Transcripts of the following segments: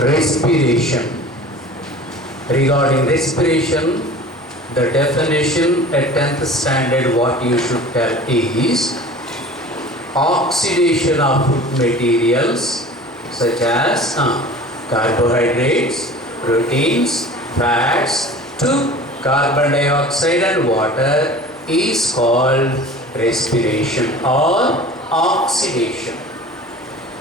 respiration. Regarding respiration, the definition at 10th standard what you should tell is oxidation of food materials such as carbohydrates, proteins, fats to carbon dioxide and water is called respiration or oxidation.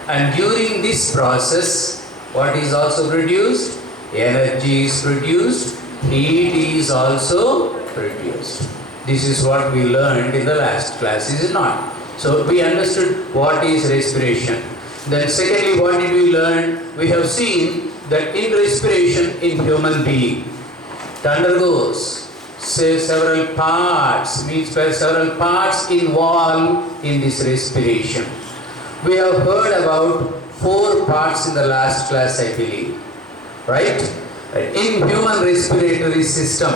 And during this process, what is also produced? Energy is produced, heat is also produced. This is what we learned in the last class, is it not? So we understood what is respiration. Then secondly, what did we learn? We have seen that in respiration in human being, it undergoes several parts, means several parts involved in this respiration. We have heard about 4 parts in the last class, I believe. Right? In human respiratory system,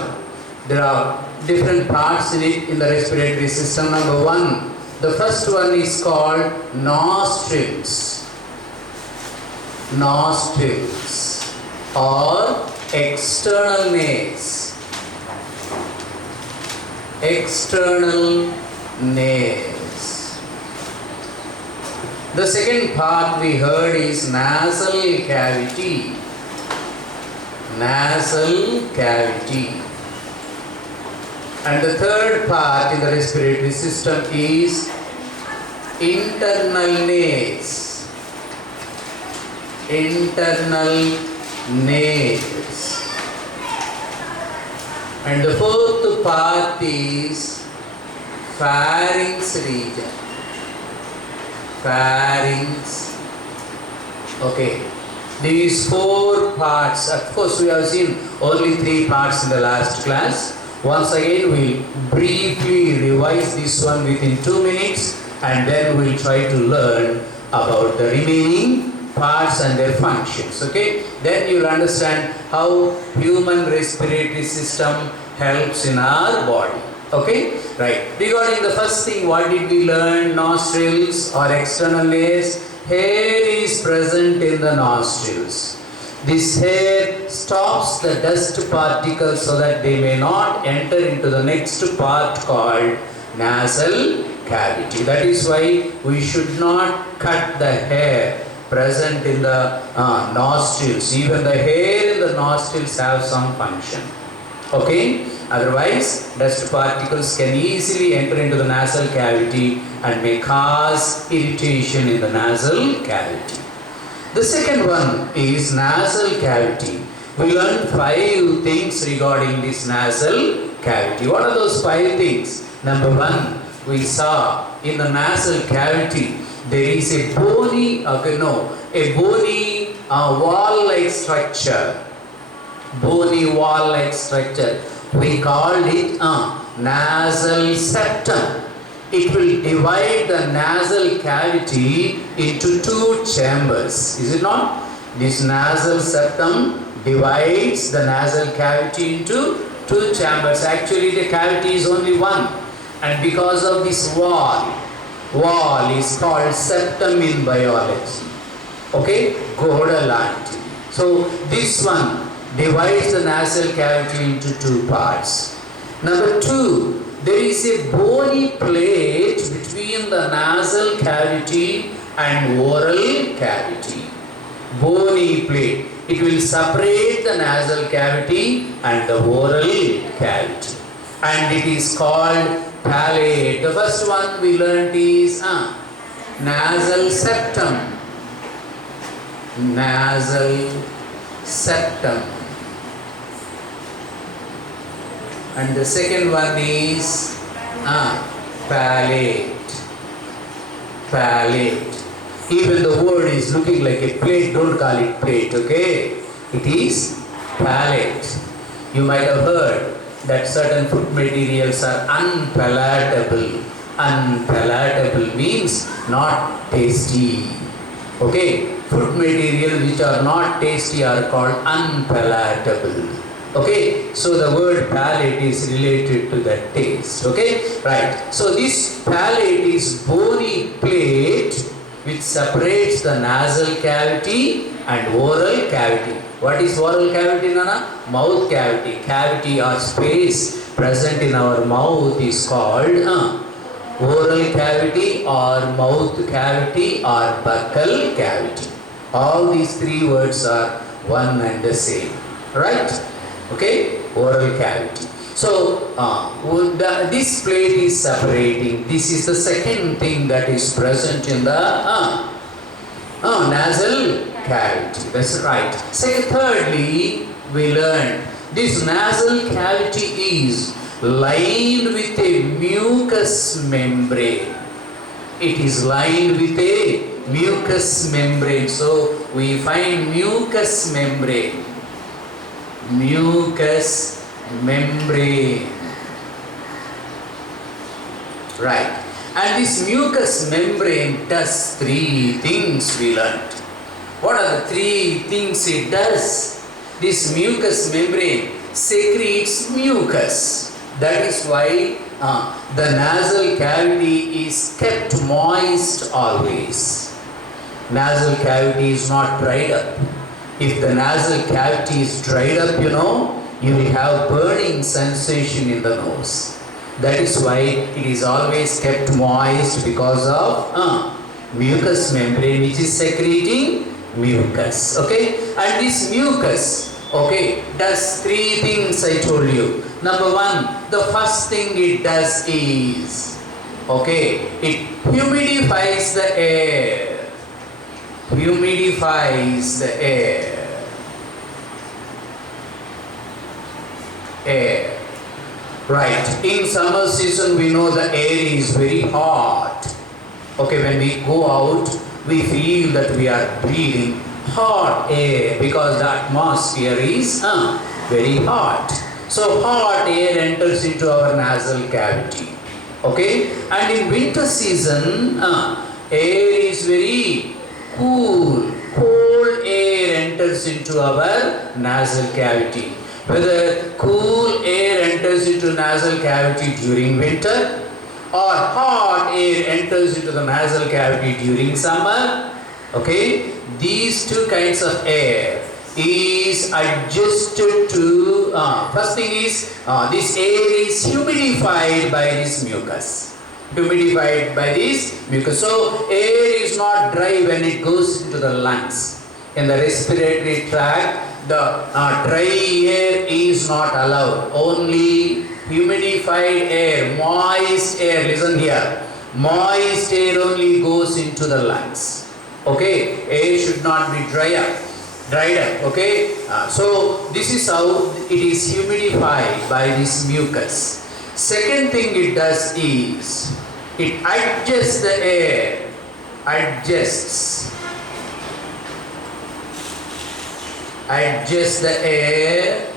there are different parts in it in the respiratory system. Number 1, the first one is called nostrils. Nostrils or external nares. External nares. The second part we heard is nasal cavity. Nasal cavity. And the third part in the respiratory system is internal nares. Internal nares. And the fourth part is pharynx region. Pharynx. Okay. These 4 parts, of course we have seen only 3 parts in the last class. Once again we will briefly revise this one within 2 minutes and then we will try to learn about the remaining parts and their functions. Okay? Then you will understand how human respiratory system helps in our body. Okay? Right. Regarding the first thing, what did we learn? Nostrils or external layers. Hair is present in the nostrils. This hair stops the dust particles so that they may not enter into the next part called nasal cavity. That is why we should not cut the hair present in the nostrils. Even the hair in the nostrils have some function. Okay? Otherwise, dust particles can easily enter into the nasal cavity and may cause irritation in the nasal cavity. The second one is nasal cavity. We learned 5 things regarding this nasal cavity. What are those 5 things? Number 1, we saw in the nasal cavity there is a bony wall-like structure. Bony wall-like structure. We called it nasal septum. It will divide the nasal cavity into 2 chambers. Is it not? This nasal septum divides the nasal cavity into 2 chambers. Actually, the cavity is only one. And because of this wall is called septum in biology. Okay? Godal anatomy. So, this one divides the nasal cavity into 2 parts. Number 2, there is a bony plate between the nasal cavity and oral cavity. Bony plate. It will separate the nasal cavity and the oral cavity. And it is called palate. The first one we learned is nasal septum. Nasal septum. And the second one is palate. Palate. Even the word is looking like a plate, don't call it plate, okay? It is palate. You might have heard that certain food materials are unpalatable. Unpalatable means not tasty. Okay? Food materials which are not tasty are called unpalatable. Okay, so the word palate is related to that taste. Okay, right. So this palate is bony plate which separates the nasal cavity and oral cavity. What is oral cavity, Nana? Mouth cavity. Cavity or space present in our mouth is called oral cavity or mouth cavity or buccal cavity. All these three words are one and the same. Right? Okay? Oral cavity. So, this plate is separating. This is the second thing that is present in the nasal cavity. That's right. Thirdly, we learned this nasal cavity is lined with a mucous membrane. It is lined with a mucous membrane. So, we find mucous membrane. Mucous membrane. Right. And this mucous membrane does three things we learned. What are the three things it does? This mucous membrane secretes mucus. That is why the nasal cavity is kept moist always. Nasal cavity is not dried up. If the nasal cavity is dried up, you will have burning sensation in the nose. That is why it is always kept moist because of mucous membrane which is secreting mucus. Okay? And this mucus, does three things I told you. Number one, the first thing it does is, it humidifies the air. Humidifies the air. Air. Right. In summer season, we know the air is very hot. When we go out, we feel that we are breathing hot air because the atmosphere is very hot. So hot air enters into our nasal cavity. And in winter season, air is very cool. Cold air enters into our nasal cavity. Whether cool air enters into nasal cavity during winter or hot air enters into the nasal cavity during summer, these two kinds of air is adjusted to, first thing is, this air is humidified by this mucus. Humidified by this mucus. So, air is not dry when it goes into the lungs. In the respiratory tract, the dry air is not allowed. Only humidified air, moist air, listen here. Moist air only goes into the lungs. Air should not be dried up. So this is how it is humidified by this mucus. Second thing it does is, it adjusts the air. Adjusts the air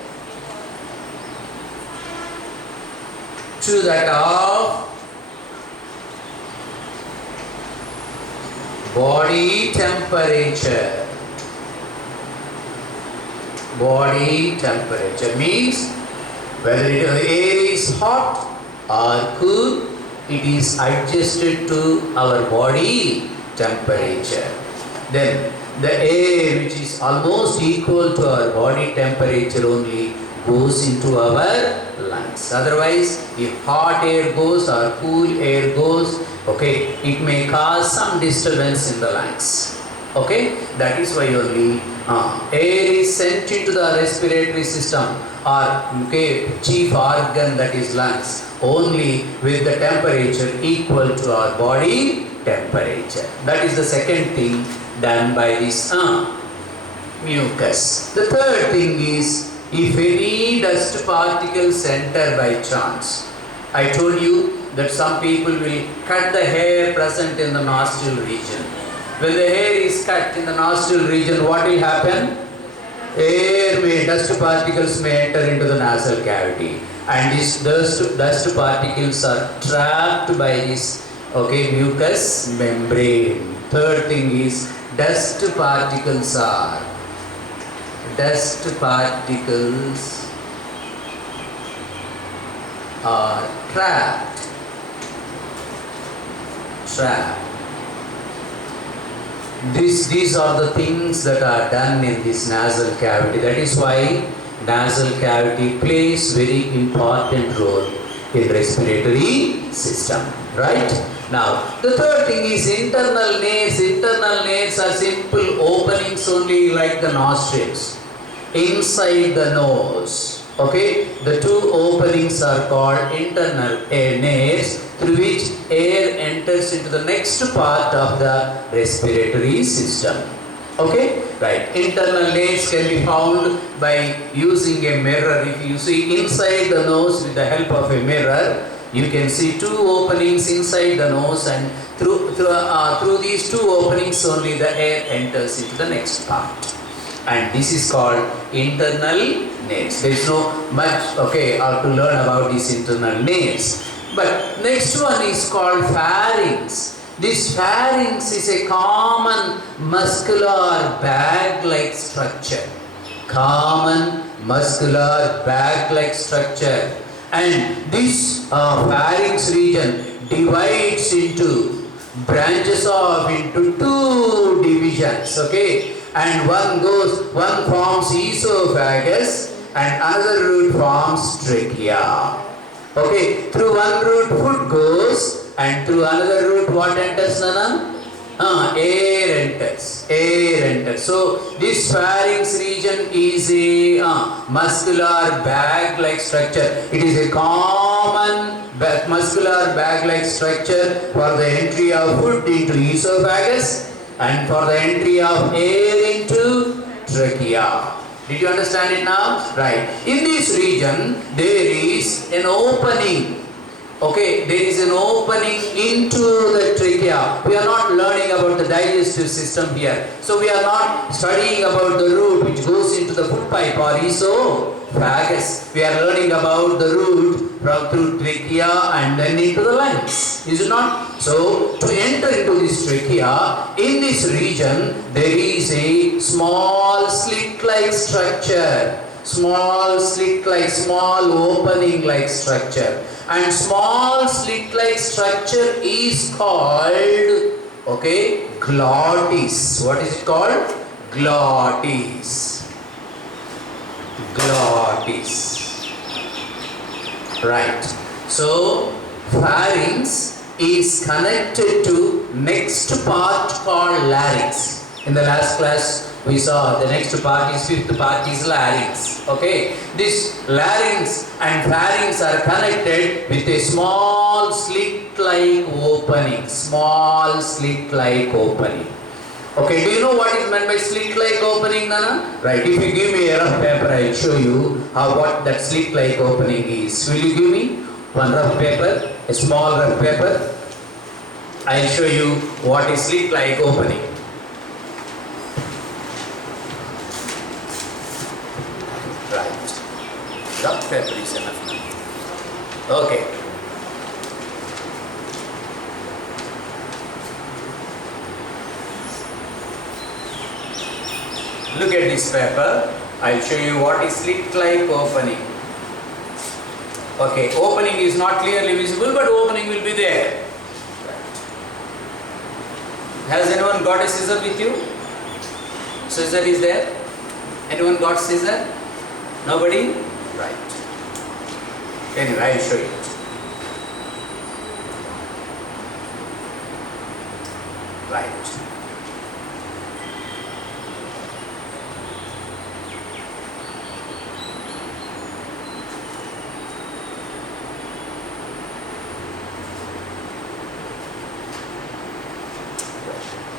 to that of body temperature. Body temperature means whether the air is hot or cool, it is adjusted to our body temperature. Then the air which is almost equal to our body temperature only goes into our lungs. Otherwise, if hot air goes or cool air goes, it may cause some disturbance in the lungs. That is why only air is sent into the respiratory system or chief organ, that is lungs, only with the temperature equal to our body temperature. That is the second thing done by this mucus. The third thing is, if any dust particles enter by chance. I told you that some people will cut the hair present in the nostril region. When the hair is cut in the nostril region, what will happen? Dust particles may enter into the nasal cavity, and these dust particles are trapped by this mucous membrane. Third thing is, dust particles are trapped These are the things that are done in this nasal cavity. That is why nasal cavity plays very important role in respiratory system. Right? Now, the third thing is internal nares. Internal nares are simple openings only like the nostrils. Inside the nose. Okay? The two openings are called internal nares, through which air enters into the next part of the respiratory system. Okay? Right. Internal nares can be found by using a mirror. If you see inside the nose with the help of a mirror, you can see two openings inside the nose, and through these two openings only the air enters into the next part. And this is called internal nares. There is no much to learn about these internal nares. But next one is called pharynx. This pharynx is a common muscular bag-like structure. Common muscular bag-like structure. And this pharynx region divides into branches off into two divisions. Okay? And one forms esophagus and another root forms trachea. Okay, through one root food goes and through another root what enters, Nana? Air enters. Air enters. So this pharynx region is a muscular bag-like structure. It is a common muscular bag-like structure for the entry of food into esophagus and for the entry of air into trachea. Did you understand it now? Right. In this region, there is an opening. Okay, there is an opening into the trachea. We are not learning about the digestive system here. So we are not studying about the root which goes into the food pipe or esophagus. We are learning about the root through trachea and then into the lungs. Is it not? So to enter into this trachea, in this region, there is a small slit-like structure. Small slit-like, small opening-like structure. And small slit-like structure is called, glottis. What is it called? Glottis. Glottis. Right. So, pharynx is connected to next part called larynx. In the last class, we saw the next part is fifth part is larynx. Okay, this larynx and pharynx are connected with a small slit-like opening. Small slit-like opening. Okay, do you know what is meant by slit-like opening, Nana? Right. If you give me a rough paper, I'll show you what that slit-like opening is. Will you give me one rough paper, a small rough paper? I'll show you what is slit-like opening. Rough paper is enough now. Okay. Look at this paper. I'll show you what is slit-like opening. Okay, opening is not clearly visible, but opening will be there. Has anyone got a scissor with you? Scissor is there? Anyone got scissor? Nobody? Right. Anyway, I'll show you. Right.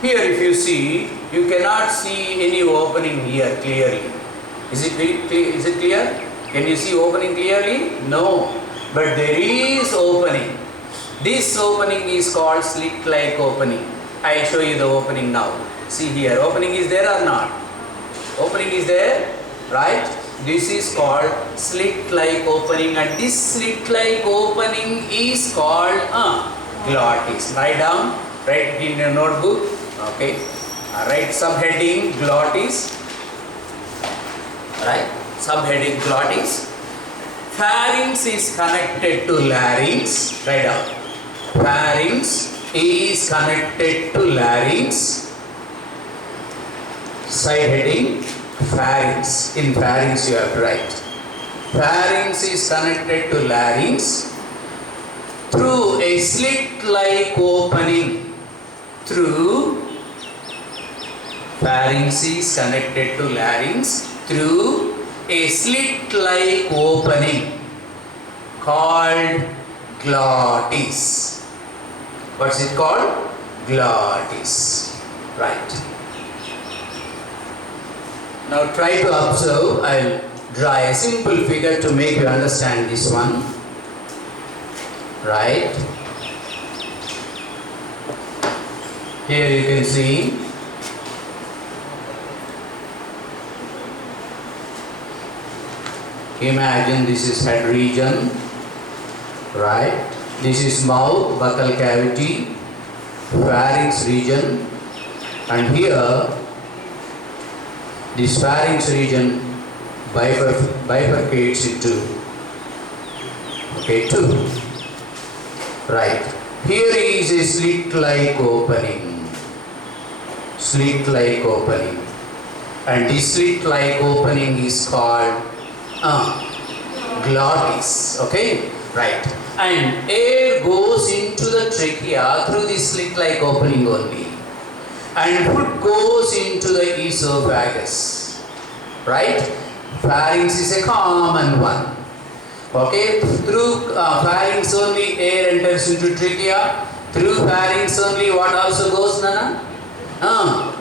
Here if you see, you cannot see any opening here clearly. Is it very clear? Is it clear? Can you see opening clearly? No. But there is opening. This opening is called slit-like opening. I will show you the opening now. See here, opening is there or not? Opening is there, right? This is called slit-like opening, and this slit-like opening is called glottis. Write down, write it in your notebook. Okay. Write subheading glottis. Right. Subheading glottis. Pharynx is connected to larynx. Write down. Pharynx is connected to larynx. Side heading, pharynx. In pharynx you have to write. Pharynx is connected to larynx through a slit-like opening. Pharynx is connected to larynx through a slit-like opening called glottis. What's it called? Glottis. Right. Now try to observe. I'll draw a simple figure to make you understand this one. Right. Here you can see imagine this is head region, right? This is mouth, buccal cavity, pharynx region, and here this pharynx region bifurcates into two. Right. Here is a slit-like opening. Slit-like opening. And this slit-like opening is called glottis. Okay? Right. And air goes into the trachea through this slit-like opening only. And food goes into the esophagus. Right? Pharynx is a common one. Okay, through pharynx only air enters into trachea. Through pharynx only what also goes, Nana?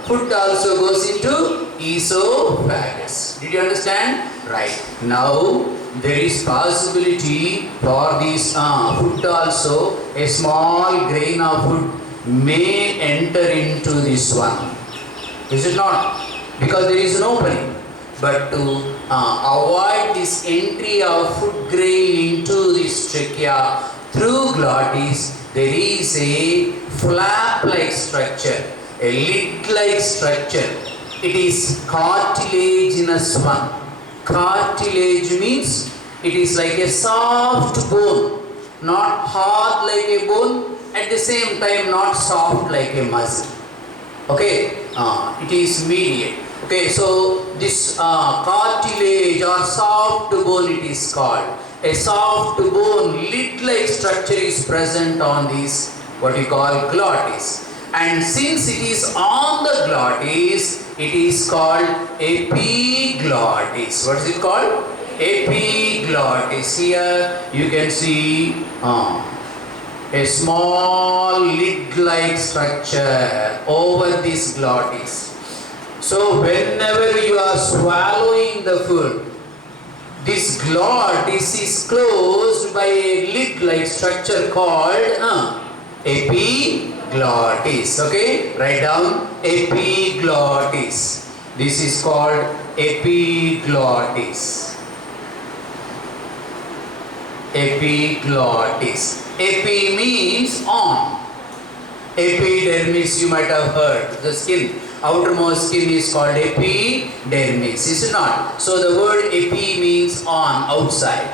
Food also goes into esophagus. Did you understand? Right. Now there is possibility for this food also. A small grain of food may enter into this one. Is it not? Because there is an opening. But to avoid this entry of food grain into this trachea through glottis, there is a flap-like structure, a lid-like structure. It is cartilaginous one. Cartilage means it is like a soft bone, not hard like a bone, at the same time not soft like a muscle. Okay, it is mediate. Okay, so this cartilage or soft bone it is called. A soft bone lid-like structure is present on this what we call glottis. And since it is on the glottis, it is called epiglottis. What is it called? Epiglottis. Here you can see a small lid-like structure over this glottis. So whenever you are swallowing the food, this glottis is closed by a lid-like structure called epiglottis. Okay, write down epiglottis. This is called epiglottis. Epiglottis. Epi means on. Epidermis you might have heard. The skin. Outermost skin is called epidermis, is it not? So the word epi means on, outside.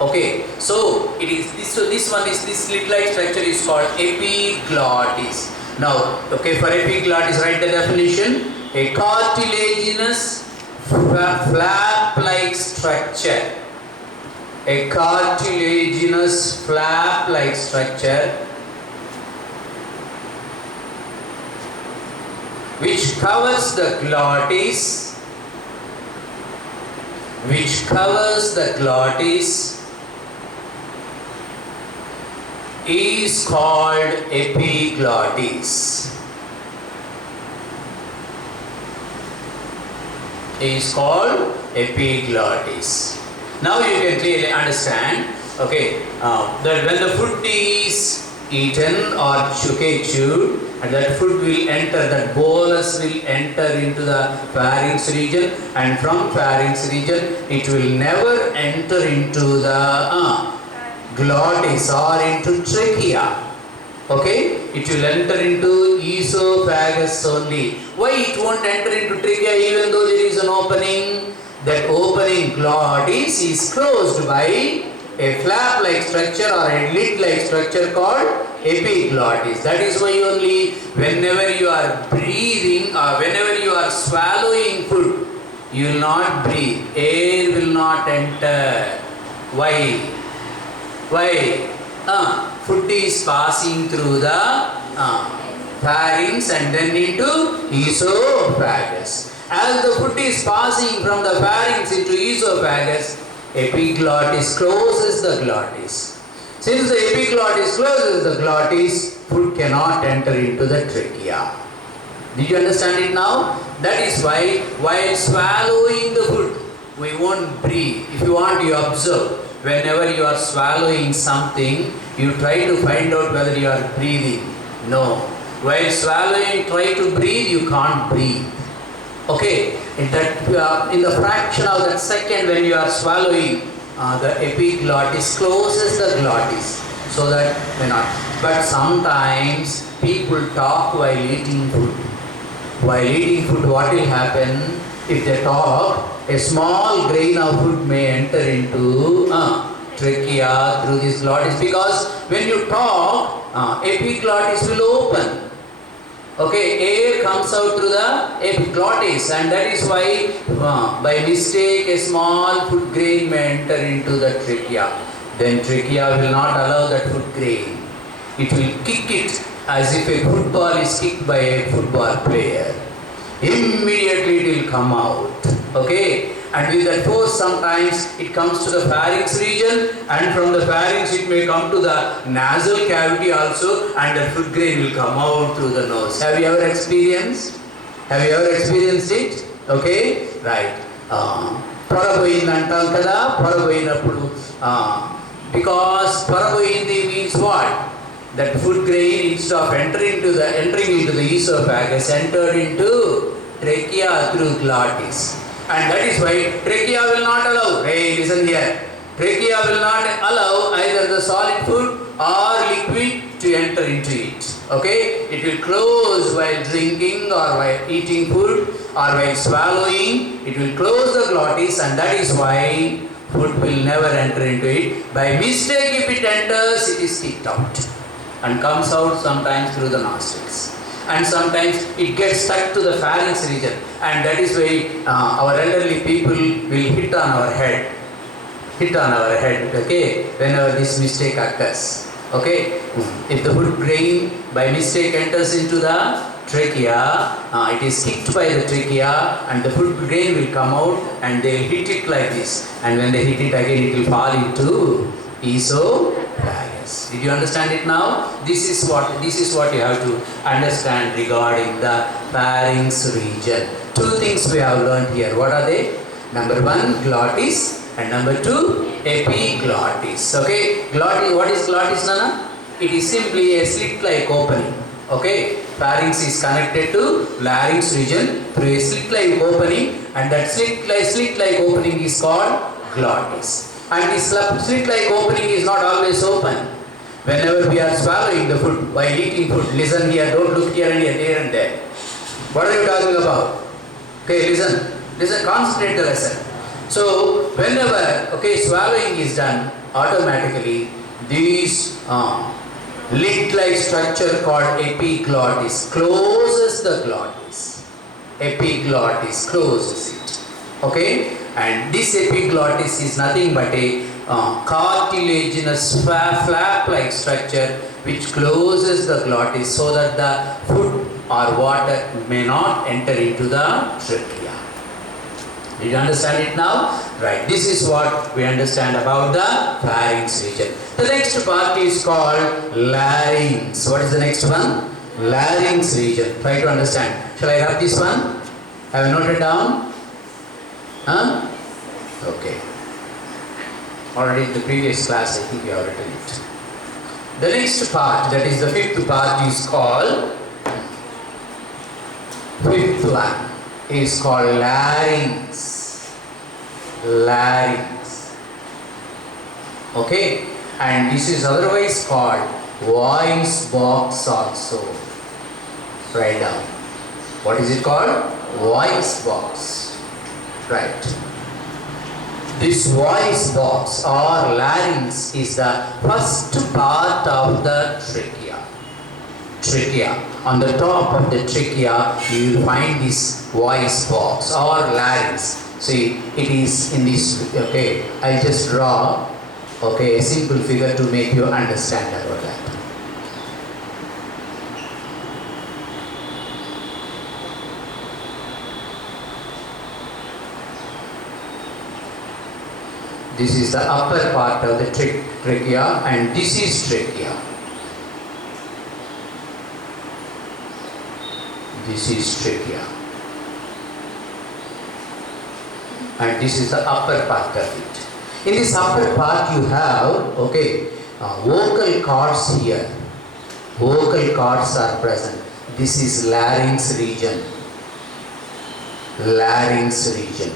Okay, so it is this. So this one is this lid-like structure is called epiglottis. Now, okay, for epiglottis, write the definition: a cartilaginous flap-like structure. A cartilaginous flap-like structure which covers the glottis, is called epiglottis. Is called epiglottis. Now you can clearly understand, okay, that when the food is eaten or chewed, and that food will enter, that bolus will enter into the pharynx region, and from pharynx region it will never enter into the glottis or into trachea. Okay, it will enter into esophagus only. Why it won't enter into trachea even though there is an opening? That opening glottis is closed by a flap-like structure or a lid-like structure called epiglottis. That is why only whenever you are breathing or whenever you are swallowing food, you will not breathe. Air will not enter. Why? Why? Food is passing through the pharynx and then into esophagus. As the food is passing from the pharynx into esophagus, epiglottis closes the glottis. Since the epiglottis closes the glottis, food cannot enter into the trachea. Did you understand it now? That is why while swallowing the food, we won't breathe. If you want, you observe. Whenever you are swallowing something, you try to find out whether you are breathing. No. While swallowing, try to breathe, you can't breathe. Okay, in the fraction of that second when you are swallowing, the epiglottis closes the glottis so that may not. But sometimes people talk while eating food. While eating food, what will happen? If they talk, a small grain of food may enter into trachea through this glottis, because when you talk, epiglottis will open. Okay, air comes out through the epiglottis, and that is why by mistake a small food grain may enter into the trachea. Then trachea will not allow that food grain. It will kick it as if a football is kicked by a football player. Immediately it will come out. Okay, and with that force sometimes it comes to the pharynx region, and from the pharynx it may come to the nasal cavity also, and the food grain will come out through the nose. Have you ever experienced? Have you ever experienced it? Okay, right. Paraboyindantam kada, paraboyinappudu. Because paraboyindi means what? That food grain, instead of entering into the esophagus, entered into trachea through glottis. And that is why trachea will not allow. Hey, listen here. Trachea will not allow either the solid food or liquid to enter into it. Okay? It will close while drinking or while eating food or while swallowing. It will close the glottis, and that is why food will never enter into it. By mistake, if it enters, it is kicked out and comes out sometimes through the nostrils. And sometimes it gets stuck to the pharynx region, and that is why our elderly people will hit on our head, okay, whenever this mistake occurs. Okay, if the food grain by mistake enters into the trachea, it is kicked by the trachea, and the food grain will come out, and they will hit it like this, and when they hit it again, it will fall into esophagus. Did you understand it now? This is what you have to understand regarding the pharynx region. Two things we have learned here. What are they? Number one, glottis, and number two, epiglottis. Okay, glottis. What is glottis, Nana? It is simply a slit-like opening. Okay, pharynx is connected to larynx region through a slit-like opening, and that slit-like opening is called glottis. And this slit-like opening is not always open. Whenever we are swallowing the food, while eating food, listen here, don't look here and here, there and there. What are you talking about? Okay, listen, concentrate the lesson. So, whenever, swallowing is done, automatically, this lid-like structure called epiglottis closes the glottis. Epiglottis closes it. Okay? And this epiglottis is nothing but a cartilaginous flap-like structure which closes the glottis so that the food or water may not enter into the trachea. Did you understand it now? Right. This is what we understand about the pharynx region. The next part is called larynx. What is the next one? Larynx region. Try to understand. Shall I have this one? Have you noted down? Huh? Okay. Already in the previous class, I think you have written it. The next part, that is the fifth part, is called larynx. Larynx. Okay, and this is otherwise called voice box also. Write down. What is it called? Voice box. Right. This voice box or larynx is the first part of the trachea. trachea. On the top of the trachea, you will find this voice box or larynx. See, it is in this, okay, I'll just draw, okay, a simple figure to make you understand about that. This is the upper part of the trachea and this is trachea. This is trachea. And this is the upper part of it. In this upper part you have, okay, vocal cords here. Vocal cords are present. This is larynx region. Larynx region.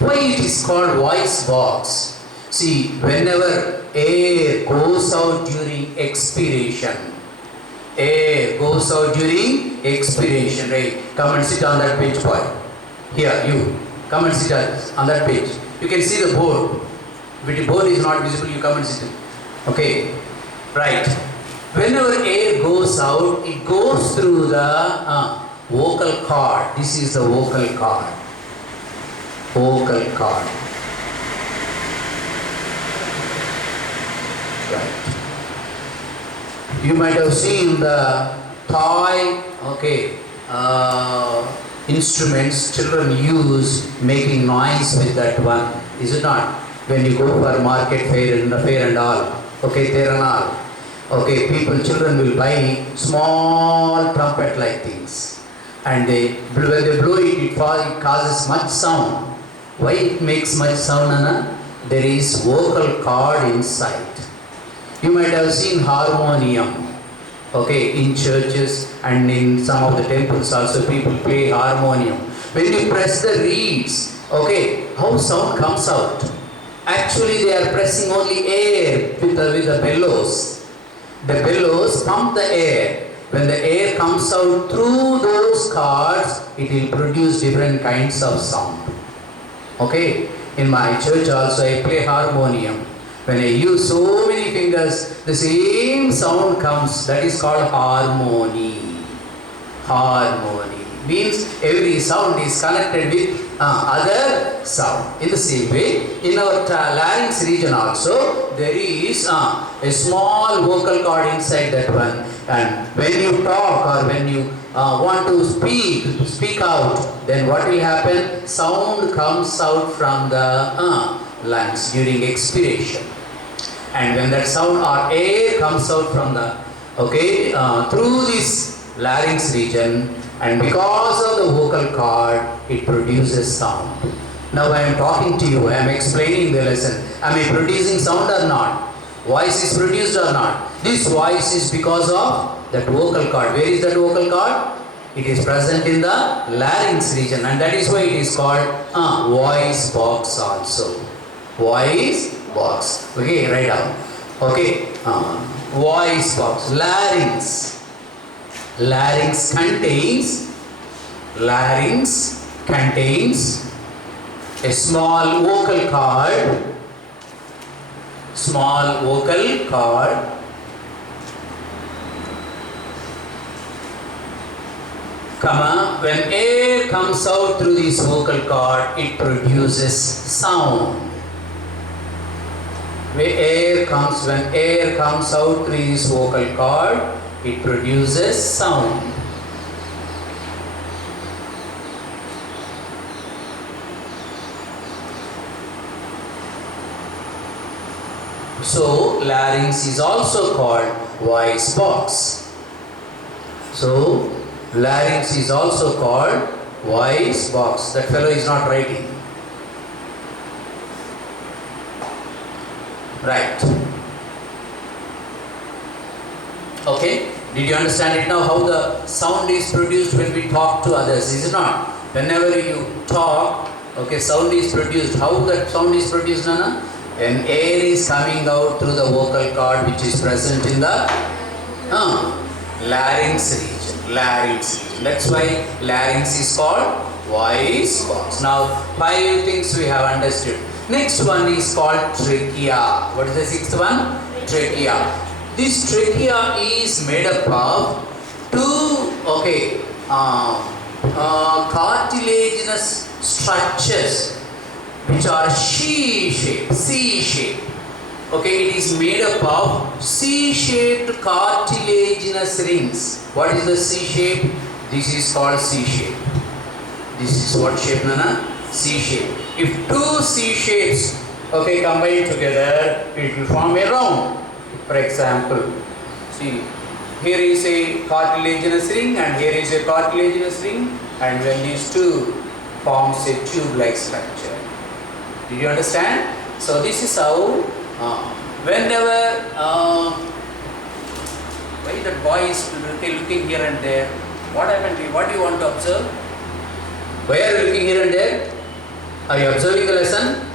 Why it is called voice box? See, whenever air goes out during expiration, air goes out during expiration, right? Come and sit on that page, boy. Here, you. Come and sit on that page. You can see the board. If the board is not visible, you come and sit. Okay, right. Whenever air goes out, it goes through the vocal cord. This is the vocal cord. Vocal cord. Right. You might have seen the toy, okay, instruments children use making noise with that one. Is it not? When you go for market fair and all, okay, there and all. Okay, children will buy small trumpet-like things, and when they blow it, it causes much sound. Why it makes much sound, Anna? There is vocal cord inside. You might have seen harmonium, okay, in churches and in some of the temples also people play harmonium. When you press the reeds, okay, how sound comes out? Actually, they are pressing only air with the bellows. The bellows pump the air. When the air comes out through those cords, it will produce different kinds of sound. Okay, in my church also I play harmonium. When I use so many fingers, the same sound comes. That is called harmony. Harmony means every sound is connected with other sound. In the same way, in our larynx region also, there is a small vocal cord inside that one. And when you talk or when you want to speak out, then what will happen? Sound comes out from the lungs during expiration. And when that sound or air comes out from the, okay, through this larynx region, and because of the vocal cord, it produces sound. Now I am talking to you, I am explaining the lesson. Am I producing sound or not? Voice is produced or not? This voice is because of that vocal cord. Where is that vocal cord? It is present in the larynx region, and that is why it is called voice box also. Voice box. Okay, write down. Okay, voice box. Larynx. Larynx contains a small vocal cord. Small vocal cord. When air comes out through this vocal cord, it produces sound. When air comes out through this vocal cord, it produces sound. So larynx is also called voice box. So larynx is also called voice box. That fellow is not writing. Right. Okay. Did you understand it now? How the sound is produced when we talk to others, is it not? Whenever you talk, okay, sound is produced. How that sound is produced, Nana? When air is coming out through the vocal cord which is present in the larynx region. That's why larynx is called voice box. Now 5 things we have understood. Next one is called trachea. What is the 6th one? Trachea. This trachea is made up of two cartilaginous structures which are C-shape. Okay, it is made up of C-shaped cartilaginous rings. What is the C-shape? This is called C-shape. This is what shape, Nana? C-shape. If two C-shapes, combine together, it will form a round. For example, see, here is a cartilaginous ring and here is a cartilaginous ring, and when these two forms a tube-like structure. Did you understand? So this is how whenever why that boy is looking here and there? What happened? What do you want to observe? Why are you looking here and there? Are you observing the lesson?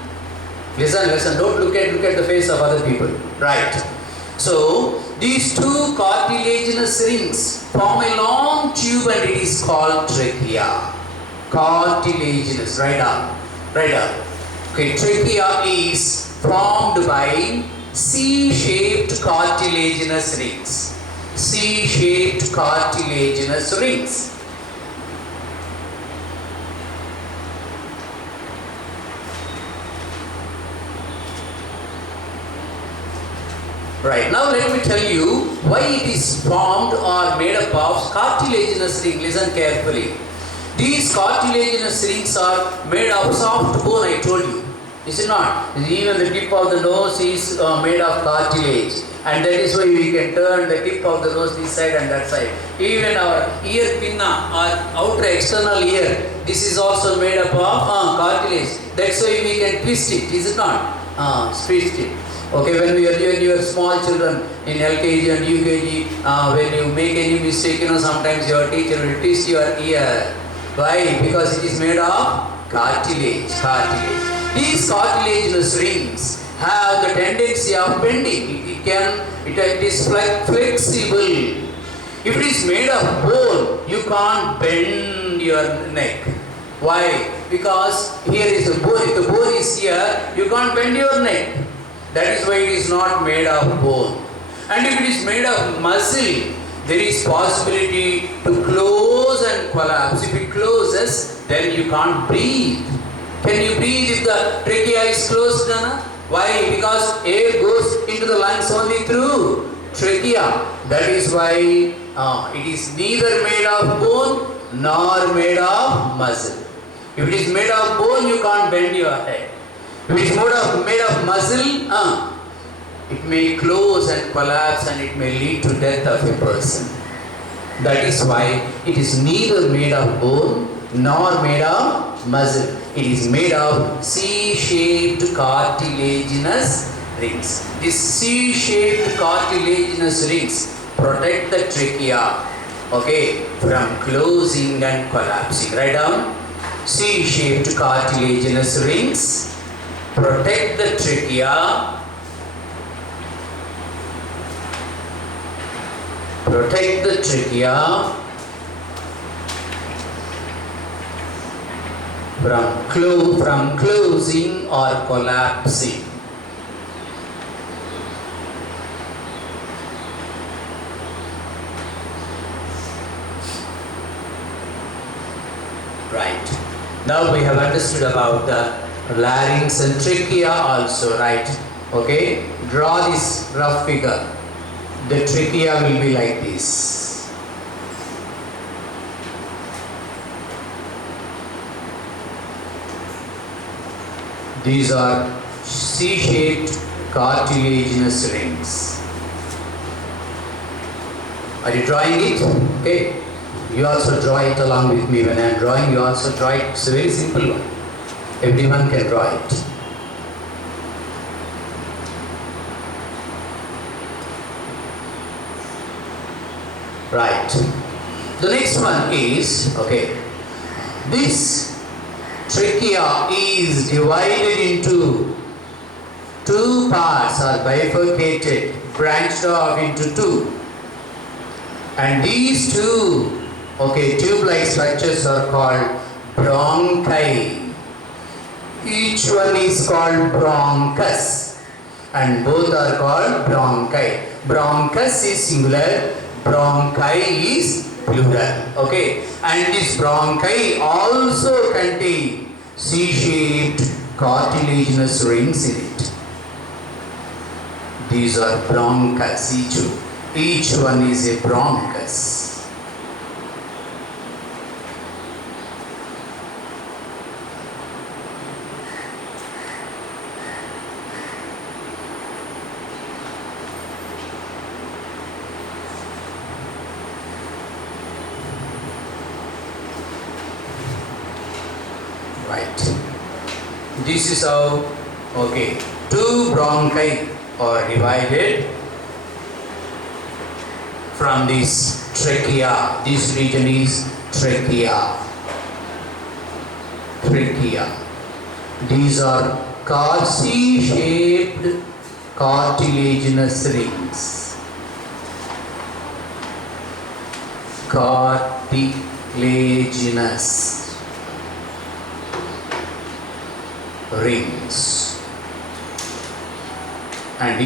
Listen. Don't look at the face of other people. Right. So these two cartilaginous rings form a long tube and it is called trachea. Cartilaginous. Right up. Okay, trachea is formed by C-shaped cartilaginous rings. C-shaped cartilaginous rings. Right, now let me tell you why it is formed or made up of cartilaginous ring. Listen carefully. These cartilaginous rings are made of soft bone, I told you. Is it not? Even the tip of the nose is made of cartilage, and that is why we can turn the tip of the nose this side and that side. Even our ear pinna or outer external ear, this is also made up of cartilage. That's why we can twist it. Is it not? Twist it. Okay, when you are small children in LKG and UKG, when you make any mistake, sometimes your teacher will twist your ear. Why? Because it is made of cartilage. These cartilaginous rings have the tendency of bending. It is flexible. If it is made of bone, you can't bend your neck. Why? Because here is the bone. If the bone is here, you can't bend your neck. That is why it is not made of bone. And if it is made of muscle, there is possibility to close and collapse. If it closes, then you can't breathe. Can you breathe if the trachea is closed, Nana? Why? Because air goes into the lungs only through trachea. That is why it is neither made of bone nor made of muscle. If it is made of bone, you can't bend your head. If it is made of muscle, it may close and collapse and it may lead to death of a person. That is why it is neither made of bone nor made of muscle. It is made of C-shaped cartilaginous rings. These C-shaped cartilaginous rings protect the trachea, from closing and collapsing. Write down. C-shaped cartilaginous rings protect the trachea from closing or collapsing. Right. Now we have understood about the larynx and trachea also, right? Okay. Draw this rough figure. The trachea will be like this. These are C-shaped cartilaginous rings. Are you drawing it? Okay. You also draw it along with me. When I am drawing, you also draw it. It's a very simple one. Everyone can draw it. Right. The next one is, this trachea is divided into two parts, or bifurcated, branched off into two. And these two, tube-like structures are called bronchi. Each one is called bronchus, and both are called bronchi. Bronchus is singular, bronchi is plural. Okay, and this bronchi also contain C-shaped cartilaginous rings in it. These are bronchus, each one is a bronchus. Right. This is how, okay, two bronchi are divided from this trachea. This region is trachea. Trachea. These are C-shaped cartilaginous rings. Cartilaginous rings, and